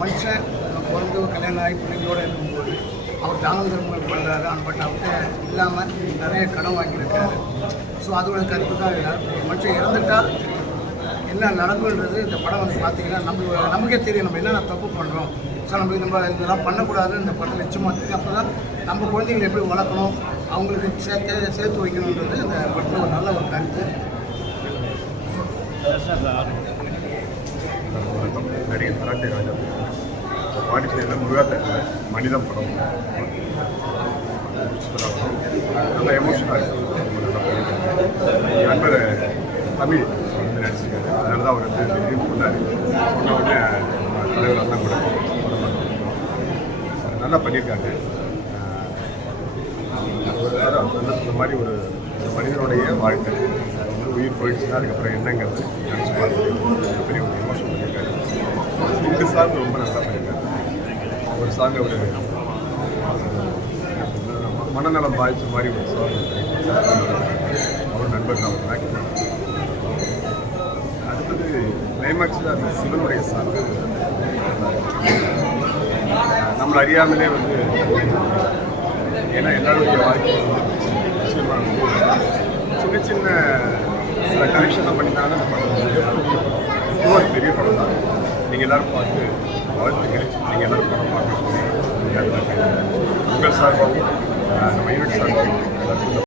மனுஷன் பிறந்து கல்யாணம் ஆகி பிள்ளைங்களோடு இருக்கும்போது அவர் தான தர்மங்கள் பண்ணுறாரு. பட் அவர்கிட்ட இல்லாமல் நிறைய கடன் வாங்கியிருக்காரு. ஸோ அதோட கருத்து தான் ஒரு மனுஷன் இறந்துட்டா என்ன நடக்குன்றது இந்த படம் வந்து பார்த்தீங்கன்னா நமக்கே தெரியும் நம்ம என்னென்ன தப்பு பண்ணுறோம். ஸோ நம்ம இதெல்லாம் பண்ணக்கூடாதுன்னு இந்த படம் நிச்சயமாக தெரியும். அப்போ தான் நம்ம குழந்தைங்களை எப்படி வளர்க்கணும், அவங்களுக்கு சேர்த்து வைக்கணுன்றது இந்த படத்தில் ஒரு நல்ல ஒரு கருத்து. நடிகர் மராட்டி ராஜா பாண்டிச்சேரியில் முருகாத்தேரில் மனிதம் படம் நல்லா எமோஷனாக இருக்குது. நண்பர் தமிழ் வந்து நடிச்சிருக்காரு. அதனால தான் அவர் வந்து திடீர்னு சொன்னார். சொன்ன உடனே தலைவரெல்லாம் கூட நல்லா பண்ணியிருக்காங்க. சொன்ன மாதிரி ஒரு மனிதனுடைய வாழ்க்கை வந்து உயிர் போயிடுச்சுன்னா அதுக்கப்புறம் என்னங்கிறது நினச்சி பார்த்து பெரிய ஒரு எமோஷன் பண்ணியிருக்காரு. இந்த சாங் ரொம்ப நல்லா பண்ணியிருக்காரு. ஒரு சாங்கை ஒரு மனநலம் பாதித்த மாதிரி ஒரு சாங் அவர் நண்பர் தான் ஆக்டர். அடுத்தது கிளைமேக்ஸில் அந்த சிவனுடைய சாங் நம்மளை அறியாமலே வந்து ஏன்னா எல்லாருடைய வாழ்க்கை நிச்சயமாக சின்ன சின்ன சில கனெக்ஷன்லாம் பண்ணினாலும் அந்த படம் வந்து ஒரு பெரிய படம் தான். நீங்கள் எல்லோரும் பார்த்து வாழ்த்துக்கள். நீங்கள் எல்லோரும் படம் பார்க்க சொல்லி உங்கள் சார்பாகவும் நம்ம யூனிட் சார்பாகவும் எல்லாருக்கும்